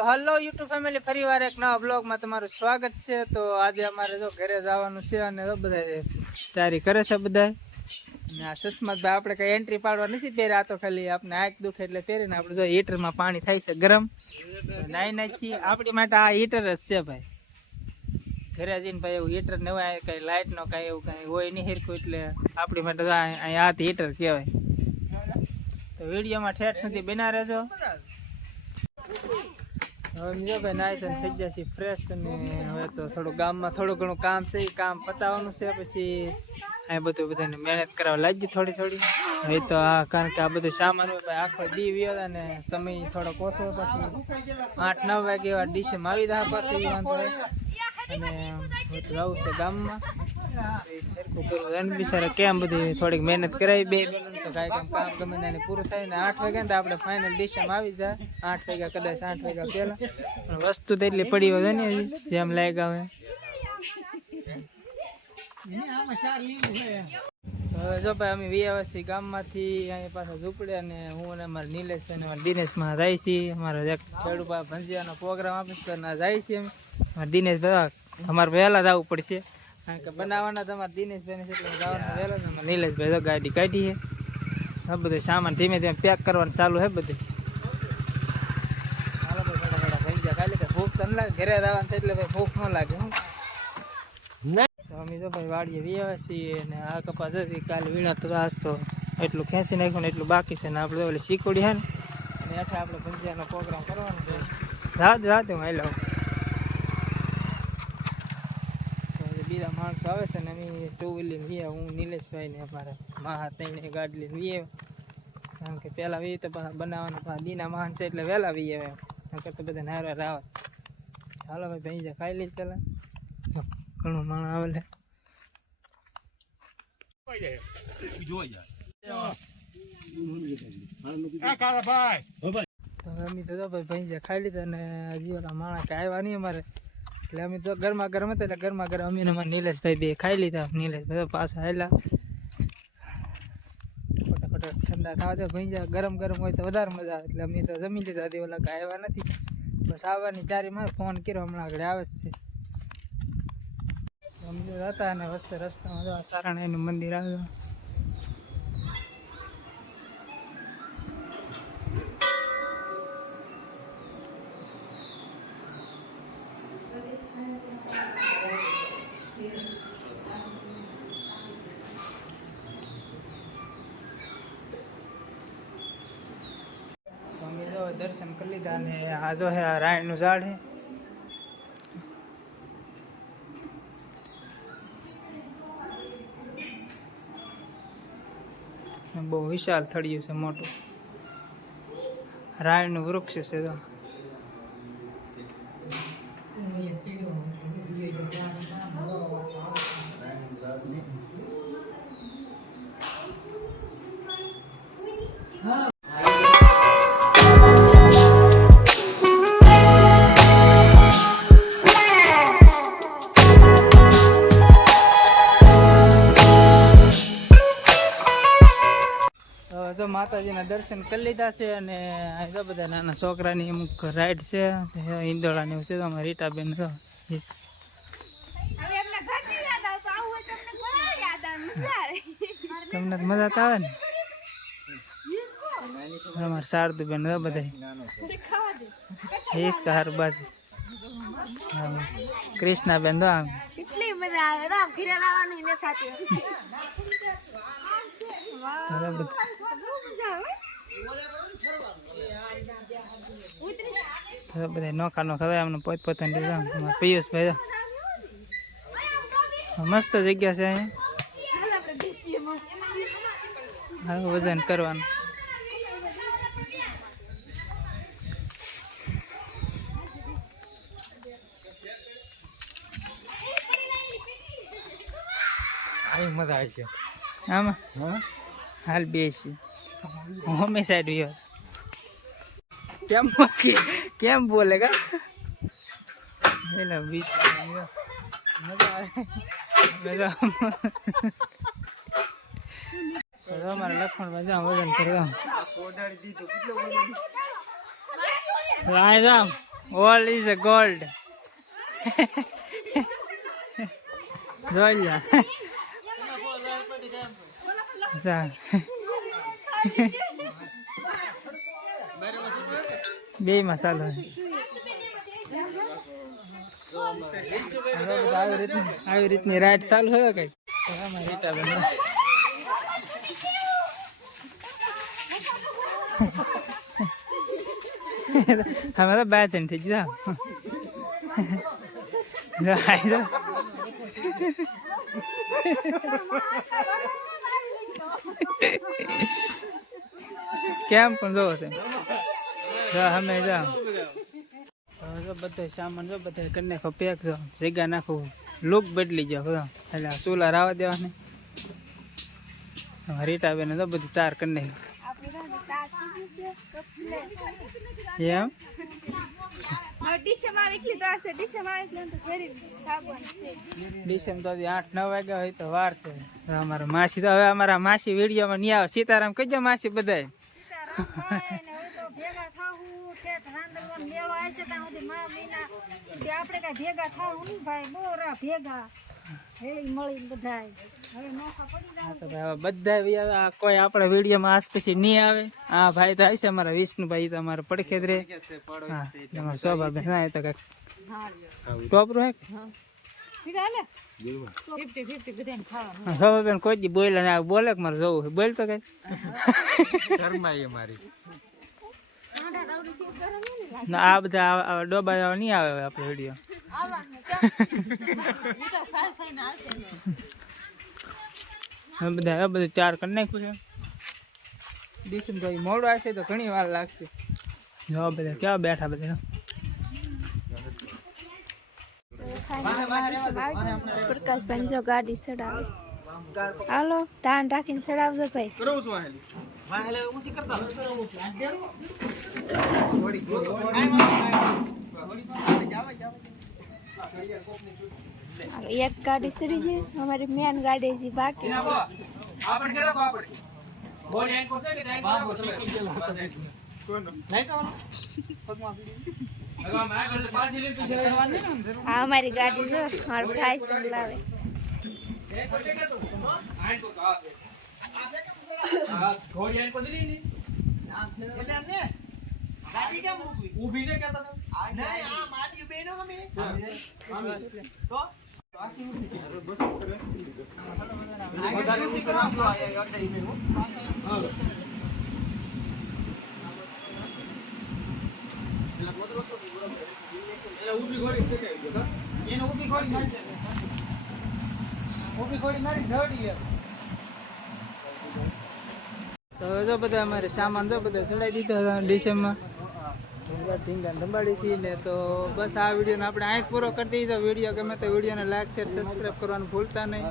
તો hello YouTube family, ફરીવાર એક નવા બ્લોગમાં તમારું સ્વાગત છે। તો આજે અમારે જો ઘરે જવાનું છે અને બધા તૈયારી કરે છે બધા। અને આ સસમતભાઈ આપણે કઈ એન્ટ્રી પાડવા નથી પહેર્યા, તો ખાલી આપણે આંખ દુખે એટલે પહેરીને આપણે જો હીટરમાં પાણી થાય છે ગરમ, નાઈ નાખી આપણી માટે આ હીટર જ છે ભાઈ। ઘરે જઈને ભાઈ એવું હીટર ને હોય કઈ લાઇટ નો કઈ એવું કઈ હોય નહીં હેરખું, એટલે આપણી માટે આ હીટર કહેવાય। તો વિડીયોમાં ઠેઠ સુધી બના રહેજો। હવે જો ભાઈ નાઈ તો થઈ જશે ફ્રેશ, અને હવે તો થોડું ગામમાં થોડું ઘણું કામ છે, એ કામ પતાવવાનું છે। પછી આ બધું બધાને મહેનત કરવા લાગી થોડી થોડી। હવે તો આ કારણ કે આ બધું સામાન હોય ભાઈ આખો દી વ્યો અને સમય થોડોક ઓછો, પછી 8-9 વાગે એવા ડીશમાં આવી જાય પાછું વાંધો હોય। અને હું તો જાઉં છે ગામમાં, બિચારા કેમ બધી થોડીક મહેનત કરાવી બે તો કાંઈ કામ ગમે તેને પૂરું થાય ને 8 વાગ્યા ને તો આપણે ફાઇનલ ડીશમાં આવી જાય। 8 વાગ્યા કદાચ 8 વાગ્યા પહેલા, પણ વસ્તુ તો એટલી પડી હોય ને જેમ લાગ્યા હવે। હવે જો ભાઈ અમે વિયાવાસી ગામમાંથી અહીંયા પાછા ઝૂંપડે, અને હું અને અમારા નિલેશ અને અમારા દિનેશમાં જાય છીએ। અમારા એક ખેડૂપા ભંજિયાનો પ્રોગ્રામ આપીશ તો ના જાય છીએ અમે। અમારા દિનેશભાઈ અમારે વહેલા જવું પડશે, કારણ કે બનાવવાના તમારા દિનેશભાઈને એટલે જવાના વહેલા ને અમારા નિલેશભાઈ તો ગાડી કાઢી છે। આ બધું સામાન ધીમે ધીમે પેક કરવાનું ચાલુ છે બધું। હાલો ભાઈ ફટાફટ ભંજિયા ખાલી કે ભૂખ તો ન લાગે, ઘરે જવાનું છે એટલે ભાઈ ભૂખ ન લાગે હું। અમે તો ભાઈ વાડીએ વ્યા છીએ, અને આ કપાસ હતી કાલે વીણા તો આજ તો એટલું ખેંચી નાખ્યું ને એટલું બાકી છે, ને આપણે ઓલી શીખોડી છે ને અને એટલે આપણે ભંજિયાનો પ્રોગ્રામ કરવાનો છે। રાતે હું હાલ્યો બીજા માણસો આવે છે ને અમે 2 વ્હીલર વીએ, હું નિલેશભાઈ ને અમારા મહા તઈને ગાડી લઈને વીએ, કારણ કે પહેલાં વી તો બનાવવાના દીના મહાન છે એટલે વહેલા વીએ આવે, નકર તો બધા નારવા રાવત। હાલો ભાઈ ભંજિયા ખાઈ લઈ પેલા, ઘણું માણસ આવે છે। અમે તો ભાઈ ભંજિયા ખાઈ લીધા, અને હજી ઓલા માણસ કે આવ્યા નહીં અમારે, એટલે અમે તો ગરમા ગરમ હતા એટલે ગરમા ગરમ અમે અમારા નિલેશભાઈ બે ખાઈ લીધા। નિલેશભાઈ પાછા આવેલા, ફટાફટ ઠંડા થવા દે ભંજિયા, ગરમ ગરમ હોય તો વધારે મજા આવે, એટલે અમે તો જમી લીધા હતી। ઓલા કે આવ્યા નથી, બસ આવવાની ચારીમાં ફોન કર્યો, હમણાં આગળ આવે જ છે। અમે હતા અને રસ્તામાં સારાણાઈનું મંદિર આવ્યું। અમે જો દર્શન કરી લીધા, અને આ જો હે રાયણનું ઝાડ છે, બહુ વિશાળ થળિયું છે, મોટું રાયણનું વૃક્ષ છે તો। જો માતાજીના દર્શન કરી લીધા છે, અને અહીં તો બધા નાના છોકરાની અમુક રાઈડ છે, ઈંદોળાની એવું છે। તો અમારી રીટાબેન તમને મજા તો આવે ને, અમારે શારદુબેન બધા હિસકા હાર બાજુ, કૃષ્ણાબેન તો આમ બધા નોખા નોખા એમને પોતપોતાની પિયુષભાઈ મસ્ત જગ્યા છે અહીંયા વજન કરવાનું। મજા આવે છે આમાં, હાલ બેસી હમે સાઈડ કેમ બોલેગા બીચ મજા આવે। અમારે લખણ મજા વજન કરી જામ ઓલ ઇઝ અ ગોલ્ડ. જોઈ જા. બે માં ચાલુ આવી રીતની રાઈડ ચાલુ હોય કઈ રીટાબેન અમે તો બે ત્રણ થઈ ગયા. કેમ પણ જોવો તમે અમે જાઓ બધા સામાન જો બધા કરી નાખો પેક જો ભેગા નાખવું લુક બદલી જાઓ એટલે ચૂલા રાવા દેવાને રીટાબેન તો બધી તાર કરી નાખી એમ ડીસમ તો 8-9 વાગ્યા હોય તો વાર છે. અમારા માસી તો હવે અમારા માસી વિડીયોમાં નહીં આવે. સીતારામ કહેજો માસી બધાય બધા કોઈ આપણા વિડીયોમાં આસ પછી નહીં આવે. હા ભાઈ તો આવશે અમારા વિષ્ણુભાઈ તો અમારા પડખે જ રહે. હા તમારા સ્વભાવ ના તો કઈક ટોપરું હે સ્વભાવ કોઈ દી બોલે ને બોલે મારે જવું છે બોલ તો કઈ ના આ બધા ડોબા નહીં આવે આપણો વિડીયો. બધા બધું ચાર કરી નાખ્યું છે. દિશુભાઈ મોડું આવશે તો ઘણી વાર લાગશે. જો બધા કેવા બેઠા બધા પ્રકાશભાઈ જો ગાડી ચડાવે. હાલો તાણ રાખીને ચડાવજો ભાઈ. એક ગાડી ચડી છે અમારી મેન ગાડી છે બાકી હા અમારી ગાડી જો મારો ભાઈ સંભળાવે. તો જો બધા અમારે સામાન જો બધા ચડાવી દીધો ડીસમમાં ઢીંગા ધંબાડી છીએ ને. તો બસ આ વિડીયોને આપણે અહીં પૂરો કરી દઈશું. વિડીયો ગમે તો વિડીયોને લાઈક શેર સબસ્ક્રાઈબ કરવાનું ભૂલતા નહીં.